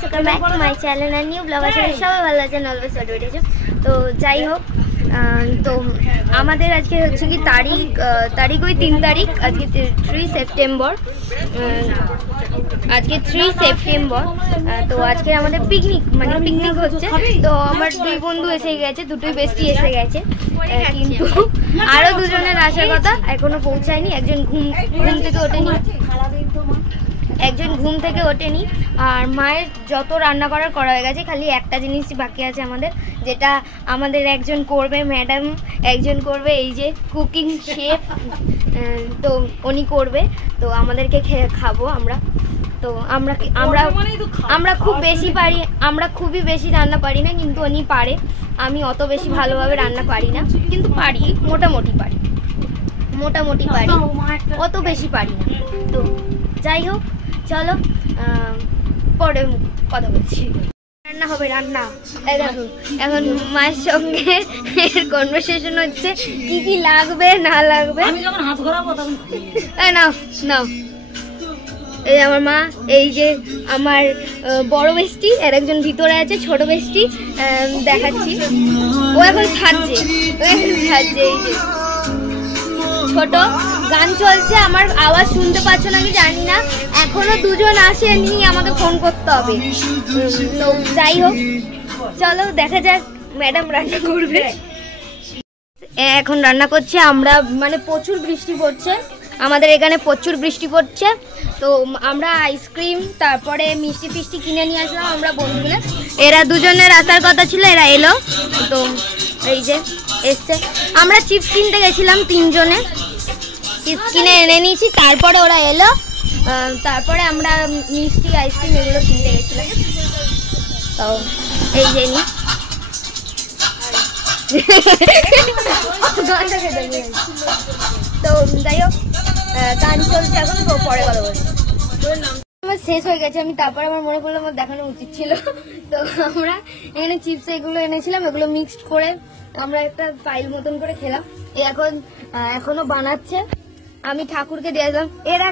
welcome back to my channel and new vlog. আজকে সবাই ভালো আছেন, অলওয়েজ ভিডিও দেখছো। তো যাই হোক, তো আমাদের আজকে হচ্ছে কি তারিখ ওই 3 তারিখ, আজকে 3 সেপ্টেম্বর। আজকে 3 সেপ্টেম্বর। তো আজকে আমাদের পিকনিক হচ্ছে। তো আমার দুই বন্ধু এসে গেছে, দুটোই বেস্টি এসে গেছে, কিন্তু আরো দুজনের আসার কথা এখনো পৌঁছায়নি। একজন ঘুম থেকে ওঠেনি, আর মায়ের যত রান্না করা হয়ে গেছে, খালি একটা জিনিসই বাকি আছে আমাদের, যেটা আমাদের একজন করবে ম্যাডাম, একজন করবে এই যে কুকিং শেফ, তো উনি করবে। তো আমাদেরকে খাবো আমরা। তো আমরা খুবই বেশি রান্না পারি না, কিন্তু উনি পারে। আমি অত বেশি ভালোভাবে রান্না পারি না, কিন্তু পারি, মোটামুটি পারি, অত বেশি পারি না। তো যাই হোক, চলো পরে কথা বলছি। রান্না হবে, রান্না। দেখো এখন মায়ের সঙ্গে কনভারসেশন হচ্ছে, কি কি লাগবে না লাগবে। নাও এই আমার মা, এই যে আমার বড় বেস্টি, আর একজন ভিতরে আছে ছোট বেস্টি, দেখাচ্ছি। ও এখন সাজছে, এই যে ছোট। গান চলছে, আমার আওয়াজ শুনতে পাচ্ছ না কি জানি না, এখনো দুজন আসেনি, আমাকে ফোন করতে হবে। তো যাই হোক, চলো দেখা যাক ম্যাডাম রান্না করবে। এখন রান্না করছে আমরা, প্রচুর বৃষ্টি পড়ছে আমাদের এখানে, প্রচুর বৃষ্টি পড়ছে। তো আমরা আইসক্রিম তারপরে মিষ্টি ফিষ্টি কিনে নিয়ে আসলাম আমরা বন্ধুগুলো। এরা দুজনের আসার কথা ছিল, এরা এলো। তো এই যে এসছে। আমরা চিপস কিনতে গেছিলাম, 3 জনে চিপস কিনে এনে নিয়েছি, তারপরে ওরা এলো, তারপরে আমরা মিষ্টি আইসক্রিম এগুলো কিনতে গেছিলাম। তো এই যে নি তো যাই হোক, গান চলছে এখন, পরে কথা বলছি। আমার শেষ হয়ে গেছে, তারপরে আমার মনে পড়লো আমার দেখানো উচিত ছিল। তো আমরা এখানে চিপস এগুলো এনেছিলাম, এগুলো মিক্সড করে আমরা একটা ফাইল মতন করে খেলাম। এখনো বানাচ্ছে, আমি ঠাকুরকে দিয়ে দিলাম। এরা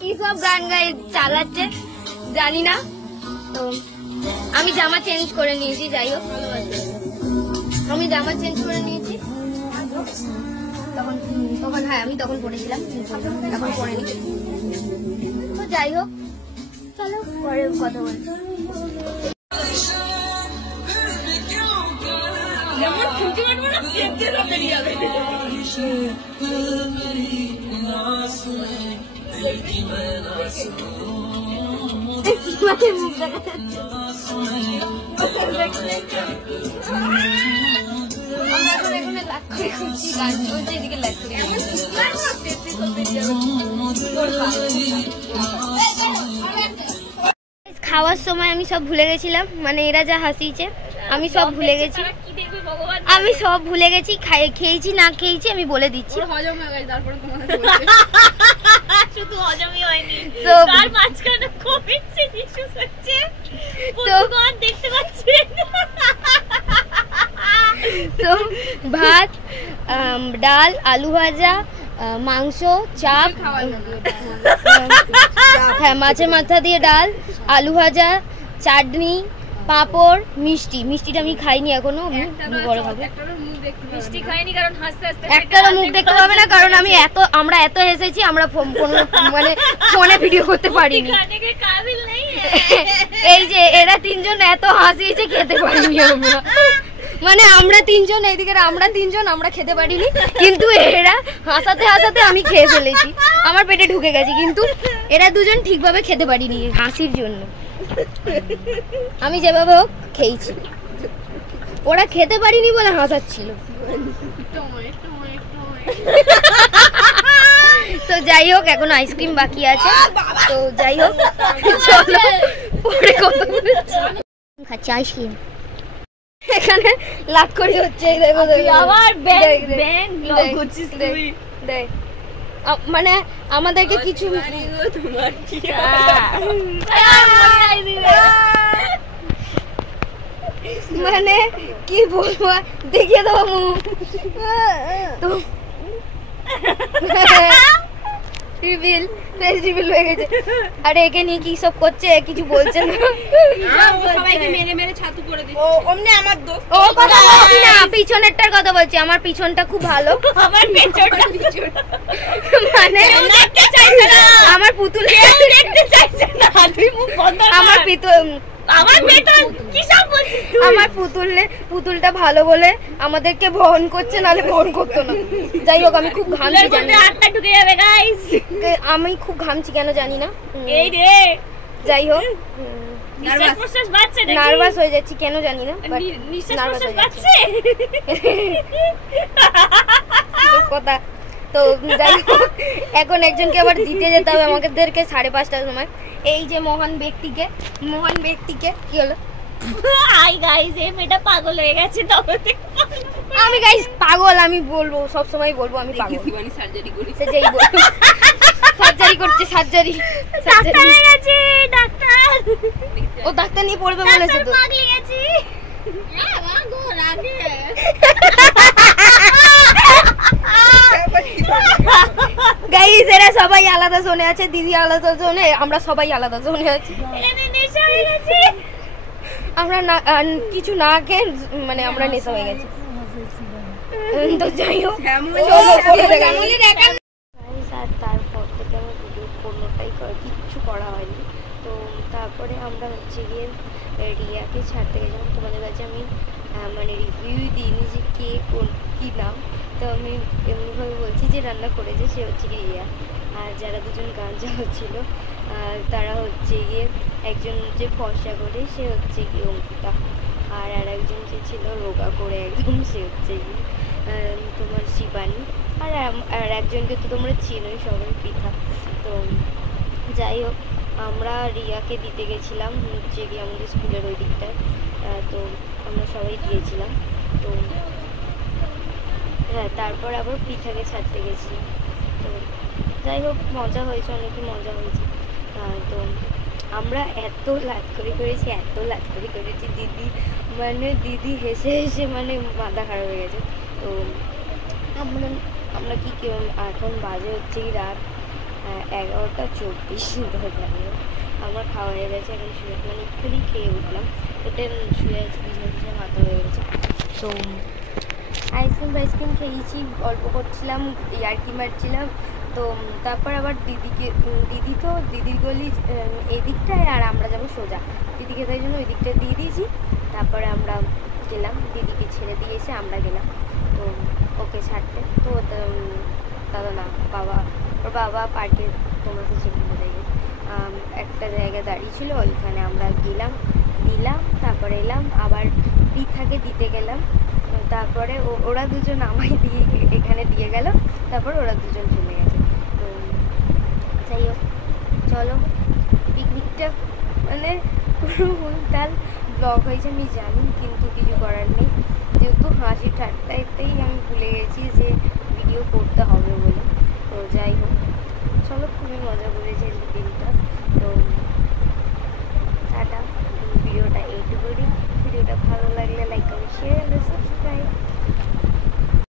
কি সব গান গায়ে চালাচ্ছে জানি না। তো আমি জামা চেঞ্জ করে নিয়েছি, যাই হোক আমি জামা চেঞ্জ করে নিয়েছি। তখন হ্যাঁ, আমি তখন পড়েছিলাম, এখন পড়েনি। তো যাই হোক, চলো পরে কথা বলছি। খাওয়ার সময় আমি সব ভুলে গেছিলাম, এরা যা হাসিয়েছে আমি সব ভুলে গেছি, খেয়েছি না খেয়েছি আমি বলে দিচ্ছি। হজম হয়ে গেছে, তারপরে শুধু হজমই হয়নি, তার মাঝখানে কোভিড ইস্যু হচ্ছে, বন্ধুগণ দেখতে পাচ্ছেন। তো ভাত, ডাল, আলু ভাজা, মাংস, চাপ, হ্যাঁ মাছের মাথা দিয়ে ডাল, আলু ভাজা, চাটনি, পাপড়, মিষ্টিটা আমি খাইনি এখনো, পরে খাবো। একটারও মুখ দেখতে পাবে না, কারণ আমরা এত হেসেছি, আমরা ফোনে ভিডিও করতে পারিনি। এই যে এরা 3 জন এত হাসিয়েছে, খেতে পারিনি আমরা, আমরা 3 জন এইদিকে, আমরা খেতে পারিনি, কিন্তু এরা হাসাতে আমি খেয়ে ফেলেছি, আমার পেটে ঢুকে গেছে, কিন্তু এরা 2 জন ঠিকভাবে খেতে পারিনি হাসির জন্য। আমি যেভাবে হোক খেয়েছি, ওরা খেতে পারিনি বলে হাসাচ্ছিল। তো যাই হোক, এখন আইসক্রিম বাকি আছে। তো যাই হোক, চলো পরে কথা বলছি। খাচ্ছি আইসক্রিম, এখানে লাখ করি হচ্ছে, দেখো আমাদেরকে কিছু কি বলবো, দেখিয়ে দেবো মুখ। তো রিভিল ফেস রিভিল হয়ে গেছে। আরে একে নিয়ে কি সব করছে, কিছু বলছে না। সবাইকে মেরে মেরে ছাতু করে দিচ্ছে। ওমনে আমার দোস্ত। ও কথা বলছি না, পিছনেরটার কথা বলছি। আমার পিছনটা খুব ভালো। আমার পেছনটা মানে দেখতে চাইছে না, আমার পুতুল দেখতে চাইছে না। তুই মুখ বন্ধ কর। আমার আমার পেছন কি সব বলছিস তুই? আমার পুতুলটা ভালো বলে আমাদেরকে বহন করছে, নালে বহন করতো না। যাই হোক, আমি খুব ঘামছি জানি না। হাতটা ঢুকে যাবে গাইস। আমি খুব ঘামছি কেন জানি না। এই রে, যাই হোক, নিঃশ্বাস প্রশ্বাস বাজছে নাকি? নার্ভাস হয়ে যাচ্ছি কেন জানি না। নিঃশ্বাস নার্ভাস প্রশ্বাস হয়ে যাচ্ছে বাজছে। কথা। তো যাই হোক, এখন একজনকে আবার দিতে যেতে হবে আমাদেরকে 5:30টার সময়। এই যে মহান ব্যক্তিকে কি হলো? হাই গাইস, এই মেয়েটা পাগল হয়ে গেছে। তবে আমি গাইস পাগল, আমি বলবো, সব সময় বলবো আমি পাগল। জীবনী সার্জারি করি, সে যেই বলবো সার্জারি করছে, সার্জারি ডাক্তার হয়ে গেছে ডাক্তার। ও ডাক্তার নিয়ে পড়বে বলেছে তো। পাগল গেছি। হ্যাঁ গো রাগে। গাইস এরা সবাই আলাদা জোনে আছে, দিদি আলাদা জোনে, আমরা সবাই আলাদা জোনে আছি। এনে নেশা হয়ে গেছে। আমরা না কিছু না খেয়ে মানে আমরা নেশা হয়ে গেছি। তো যাই হোক, আর তারপর থেকে আমার ভিডিও কোনোটাই কিচ্ছু করা হয়নি। তো তারপরে আমরা হচ্ছে গিয়ে রিয়াকে ছাড়তে গেছিলাম। তোমাদের কাছে আমি মানে রিভিউ দিইনি যে কে কোন কী নাম। তো আমি এমনিভাবে বলছি যে রান্না করেছে সে হচ্ছে গিয়ে রিয়া। আর যারা দুজন গান চালাচ্ছিল তারা হচ্ছে গিয়ে একজন যে ফর্সা করে সে হচ্ছে গিয়ে অঙ্কিতা, আর একজন যে ছিল রোগা করে একদম সে হচ্ছে গিয়ে তোমার শিবানী, আর একজনকে তো তোমরা চিনোই সবাই, পৃথা। তো যাই হোক, আমরা রিয়াকে দিতে গেছিলাম হচ্ছে গিয়ে আমাদের স্কুলের ওই দিকটায়। তো আমরা সবাই দিয়েছিলাম। তো হ্যাঁ, তারপর আবার পৃথাকে ছাড়তে গেছি। তো যাই হোক, মজা হয়েছে, অনেকই মজা হয়েছে। তো আমরা এত লাত করেছি দিদি হেসে হেসে মানে মাথা খারাপ হয়ে গেছে। তো আমরা কি এখন বাজে হচ্ছে কি রাত 11:24। তো যাই হোক, আমার খাওয়া হয়ে গেছে, এখন শুয়ে মানে একটুখানি খেয়ে উঠলাম, ওটা শুয়ে আছি, বিছানা মাথা হয়ে গেছে। তো আইসক্রিম খেয়েছি, গল্প করছিলাম, ইয়ার্কি মারছিলাম। তো তারপর আবার দিদির গলি এদিকটায়, আর আমরা যাবো সোজা দিদিকে, তাই জন্য ওই দিকটা দিয়ে দিয়েছি। তারপরে আমরা গেলাম, দিদিকে ছেড়ে দিয়ে এসে আমরা গেলাম তো ওকে ছাড়তে। তো ওর বাবা পার্কে তোমার কাছে একটা জায়গায় দাঁড়িয়ে ছিল, ওইখানে আমরা দিলাম, তারপরে এলাম আবার পৃথাকে দিতে গেলাম। তারপরে ওরা দুজন আমায় এখানে দিয়ে গেল, তারপর ওরা দুজন চলে গেছে। তো যাই হোক, চলো, পিকনিকটা মানে পুরো উল্টাল ব্লগ হয়েছে আমি জানি, কিন্তু কিছু করার নেই, যেহেতু হাসি ঠাট্টাতেই আমি ভুলে গেছি যে ভিডিও করতে হবে বলে। তো যাই হোক, চলো, খুবই মজা করেছি।